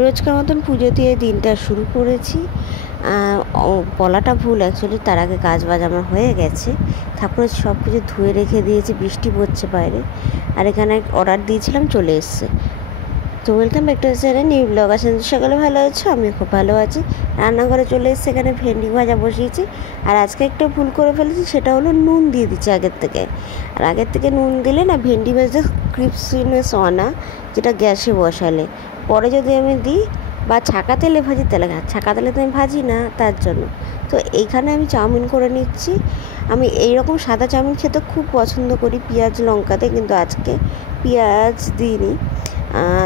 রোজকার মতন পুজো দিয়ে দিনটা শুরু করেছি। বলাটা ভুল, অ্যাকচুয়ালি তার আগে কাজ বাজ আমার হয়ে গেছে। ঠাকুরের সব কিছু ধুয়ে রেখে দিয়েছি, বৃষ্টি পড়ছে বাইরে। আর এখানে অর্ডার দিয়েছিলাম, চলে এসছে। তো welcome back to channel new blog. আসেন সকালে ভালো আছো? আমি খুব ভালো আছি। রান্নাঘরে চলে এসছে, এখানে ভেন্ডি ভাজা বসিয়েছি। আর আজকে একটা ভুল করে ফেলেছি, সেটা হলো নুন দিয়ে দিচ্ছি আগের থেকে। আর আগের থেকে নুন দিলে না ভেন্ডি ভাজতে ক্রিপসিনেস হয় না, যেটা গ্যাসে বসালে। পরে যদি আমি দিই বা ছাকা তেলে ভাজি, তেলে ছাকা তেলে তো আমি ভাজি না, তার জন্য। তো এইখানে আমি চাউমিন করে নিচ্ছি। আমি এইরকম সাদা চাউমিন খেতে খুব পছন্দ করি পেঁয়াজ লঙ্কাতে, কিন্তু আজকে পেঁয়াজ দিইনি।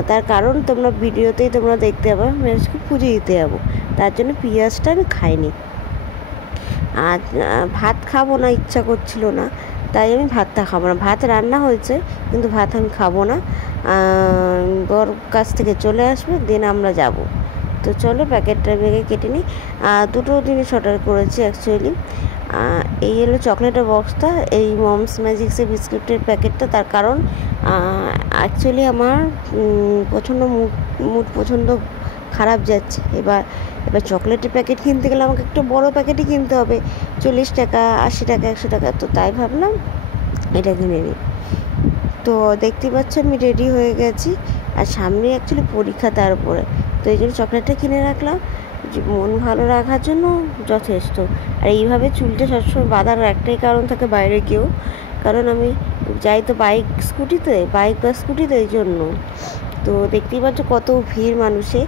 তার কারণ তোমরা ভিডিওতেই দেখতে পাবে। আমি আজকে পুজো দিতে যাবো, তার জন্য পেঁয়াজটা আমি খাইনি। আর ভাত খাবো না, ইচ্ছা করছিল না, তাই আমি ভাতটা খাবো না। ভাত রান্না হয়েছে, কিন্তু ভাত আমি খাবো না। বর কাছ থেকে চলে আসবে, দেন আমরা যাব। তো চলো প্যাকেটটা ভেঙে কেটে নিই। দুটো জিনিস অর্ডার করেছি অ্যাকচুয়ালি। এই হলো চকলেটের বক্সটা, এই মমস ম্যাজিক্সের বিস্কুটের প্যাকেটটা। তার কারণ অ্যাকচুয়ালি আমার প্রচণ্ড মুড প্রচণ্ড খারাপ যাচ্ছে। এবার চকলেটের প্যাকেট কিনতে গেলে আমাকে একটু বড়ো প্যাকেটই কিনতে হবে, 40 টাকা, 80 টাকা, 100 টাকা। তো তাই ভাবলাম এটা কিনে নিই। তো দেখতে পাচ্ছ আমি রেডি হয়ে গেছি, আর সামনে অ্যাকচুয়ালি পরীক্ষা, তার উপরে। তো এই জন্য চকলেটটা কিনে রাখলাম, যে মন ভালো রাখার জন্য যথেষ্ট। আর এইভাবে চুলটা সবসময় বাঁধার একটাই কারণ থাকে, বাইরে কেউ, কারণ আমি যাই তো বাইক বা স্কুটিতে, এই জন্য। তো দেখতেই পাচ্ছ কত ভিড় মানুষে।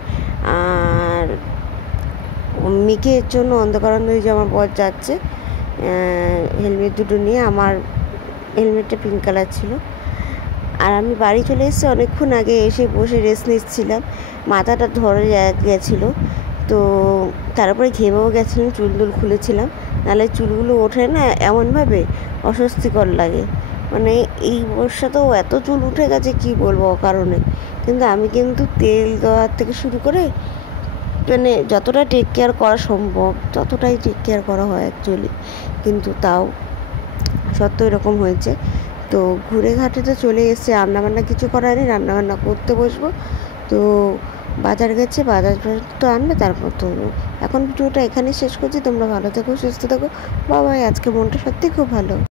আর মেঘের জন্য অন্ধকার যে আমার বর যাচ্ছে হেলমেট দুটো নিয়ে। আমার হেলমেটটা পিঙ্ক কালার ছিল। আর আমি বাড়ি চলে এসেছি অনেকক্ষণ আগে, এসে বসে রেস্ট নিচ্ছিলাম। মাথাটা ধরে গেছিলো, তো তারপরে ঘেমেও গেছিলাম, চুল খুলেছিলাম। নাহলে চুলগুলো ওঠে না এমনভাবে, অস্বস্তিকর লাগে। মানে এই বর্ষাতেও এত চুল উঠে গেছে, কি বলবো অকারণে। কিন্তু আমি কিন্তু তেল দেওয়ার থেকে শুরু করে মানে যতটা টেক কেয়ার করা সম্ভব ততটাই টেক কেয়ার করা হয় অ্যাকচুয়ালি, কিন্তু তাও সত্য এরকম হয়েছে। তো ঘুরে ঘাটে তো চলে এসেছে, রান্নাবান্না কিছু করার নেই, রান্নাবান্না করতে বসবো। তো বাজার গেছে, বাজার তো আনবে, তারপর তো এখন ভিডিওটা এখানেই শেষ করছি। তোমরা ভালো থেকো, সুস্থ থেকো, বাবাই। আজকে মনটা সত্যি খুব ভালো।